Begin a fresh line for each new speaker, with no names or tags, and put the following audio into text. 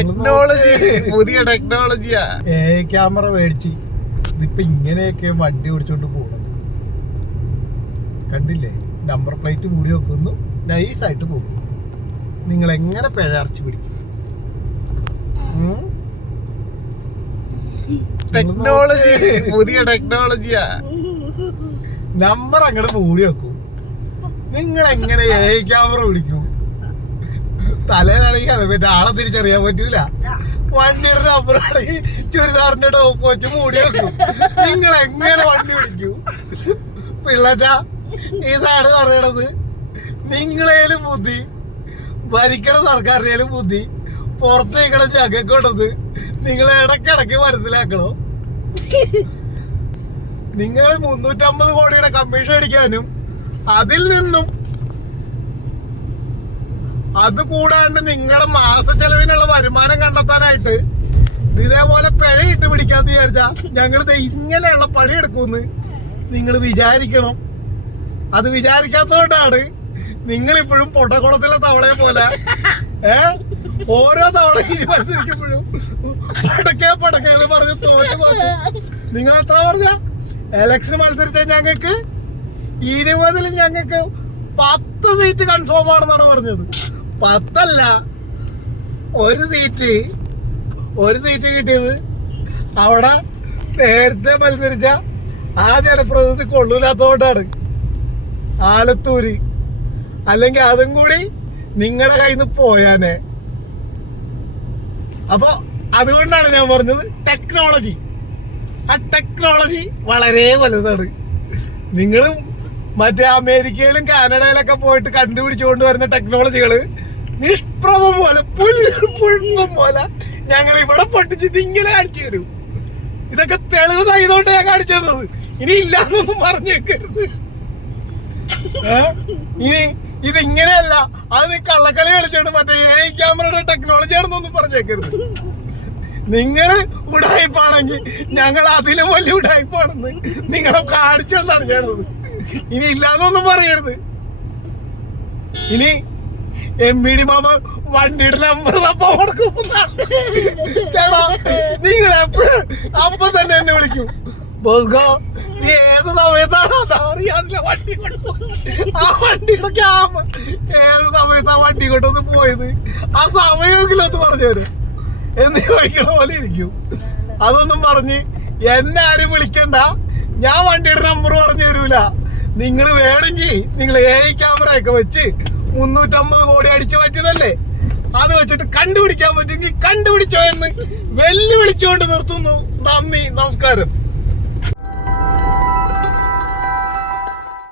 Technology പുതിയ ടെക്നോളജിയാ.
ഏ camera മേടിച്ച് ഇതിപ്പോ ഇങ്ങനെയൊക്കെ വണ്ടി ഓടിച്ചോണ്ട് പോണത്. കണ്ടില്ലേ? നമ്പർ പ്ലേറ്റ് മൂടി വെക്കുന്നു നൈസായിട്ട് പോകും നിങ്ങൾ എങ്ങനെ പിഴ അടച്ചു പിടിക്കും
ടെക്നോളജി പുതിയ ടെക്നോളജിയാ.
നമ്പർ അങ്ങോട്ട് മൂടി വെക്കും. നിങ്ങൾ എങ്ങനെ ഏ ക്യാമറ പിടിക്കും? തലേന്നാണെങ്കിൽ അത് പറ്റും ആളെ തിരിച്ചറിയാൻ പറ്റൂല. വണ്ടിയുടെ നമ്പർ ആണെങ്കിൽ ചുരിദാറിന്റെ ടോപ്പ് വെച്ച് മൂടി വെക്കും. നിങ്ങൾ എങ്ങനെ വണ്ടി പിടിക്കും പിള്ളച്ച ഇതാണ് പറയണത്. നിങ്ങളേലും ബുദ്ധി ഭരിക്കണ സർക്കാരിനേലും ബുദ്ധി പുറത്തേക്കണ ചകക്കൊണ്ടത് നിങ്ങൾ ഇടക്കിടക്ക് മനസ്സിലാക്കണോ? നിങ്ങൾ മുന്നൂറ്റമ്പത് കോടിയുടെ കമ്മീഷൻ അടിക്കാനും അതിൽ നിന്നും അത് കൂടാണ്ട് നിങ്ങളുടെ മാസ ചെലവിനുള്ള വരുമാനം കണ്ടെത്താനായിട്ട് ഇതേപോലെ പിഴയിട്ട് പിടിക്കാന്ന് വിചാരിച്ചാ ഞങ്ങൾ ഇങ്ങനെയുള്ള പണിയെടുക്കുമെന്ന് നിങ്ങൾ വിചാരിക്കണം. അത് വിചാരിക്കാത്തതുകൊണ്ടാണ് നിങ്ങൾ ഇപ്പോഴും പൊട്ടക്കുളത്തിലെ തവളയെ പോലെ ഏ? ഓരോ തവളയും മത്സരിക്കുമ്പോഴും പടക്കേ എന്ന് പറഞ്ഞ് തോറ്റ് നിങ്ങൾ എത്ര പറഞ്ഞ? എലക്ഷൻ മത്സരിച്ച ഞങ്ങൾക്ക് ഇരുപതിൽ ഞങ്ങൾക്ക് പത്ത് സീറ്റ് കൺഫേം ആണെന്നാണ് പറഞ്ഞത്. പത്തല്ല. ഒരു സീറ്റ് ഒരു സീറ്റ് കിട്ടിയത്. അവിടെ നേരത്തെ മത്സരിച്ച ആ ജനപ്രതിനിധി കൊള്ളൂലാത്തോണ്ടാണ് ആലത്തൂര്. അല്ലെങ്കിൽ അതും കൂടി നിങ്ങളുടെ കയ്യിൽ നിന്ന് പോയാനെ. അപ്പൊ അതുകൊണ്ടാണ് ഞാൻ പറഞ്ഞത് ടെക്നോളജി ആ ടെക്നോളജി വളരെ വലുതാണ്. നിങ്ങളും മറ്റേ അമേരിക്കയിലും കാനഡയിലൊക്കെ പോയിട്ട് കണ്ടുപിടിച്ചുകൊണ്ട് വരുന്ന ടെക്നോളജികൾ നിഷ്പ്രഭം പോലെ പുല്ല് പോലെ ഞങ്ങൾ ഇവിടെ പൊട്ടിച്ചിട്ട് ഇങ്ങനെ കാണിച്ചു തരും. ഇതൊക്കെ തെളിവ് ചെയ്തോണ്ട് ഞാൻ കാണിച്ചു തന്നത്. ഇനി ഇല്ലാന്നൊന്നും പറഞ്ഞേക്കരുത് ഏ? ഇനി ഇത് അത് നീ കള്ളക്കളി കളിച്ചോണ്ട് മറ്റേ എ ക്യാമറയുടെ ടെക്നോളജി ആണെന്നൊന്നും പറഞ്ഞേക്കരുത് നിങ്ങൾ ഉടായ്പാണെങ്കിൽ ഞങ്ങൾ അതിലും വലിയ ഉടായ്പാണെന്ന് നിങ്ങളെ കാണിച്ചെന്നാണ് ഞാനത്. ഇനി ഇല്ലാന്നൊന്നും പറയരുത്. ഇനി എം ഡി മാമ വണ്ടിയുടെ നമ്പർ തപ്പ കൊടുക്കുമെന്നാണ് ചേട്ടാ നിങ്ങൾ എപ്പോഴും അപ്പൊ തന്നെ എന്നെ വിളിക്കും. ബോസ്കോ നീ ഏത് സമയത്താണ് അതാ അറിയാതില്ല വണ്ടി കൊണ്ടുപോകുന്നത് ആ വണ്ടിയുടെ ക്യാമ ഏത് സമയത്താ വണ്ടി കൊണ്ടൊന്ന് പോയത്? ആ സമയമെങ്കിലും ഒന്ന് പറഞ്ഞു തരും. എന്ന് ചോദിക്കണ പോലെ ഇരിക്കും. അതൊന്നും പറഞ്ഞ് എന്നെ ആരും വിളിക്കണ്ട. ഞാൻ വണ്ടിയുടെ നമ്പർ പറഞ്ഞു തരൂല. നിങ്ങൾ വേണമെങ്കിൽ നിങ്ങൾ എ ക്യാമറ ഒക്കെ വെച്ച് മുന്നൂറ്റമ്പത് കോടി അടിച്ചു പറ്റിയതല്ലേ? അത് വെച്ചിട്ട് കണ്ടുപിടിക്കാൻ പറ്റുമെങ്കിൽ കണ്ടുപിടിച്ചോ എന്ന് വെല്ലുവിളിച്ചുകൊണ്ട് നിർത്തുന്നു. നന്ദി നമസ്കാരം.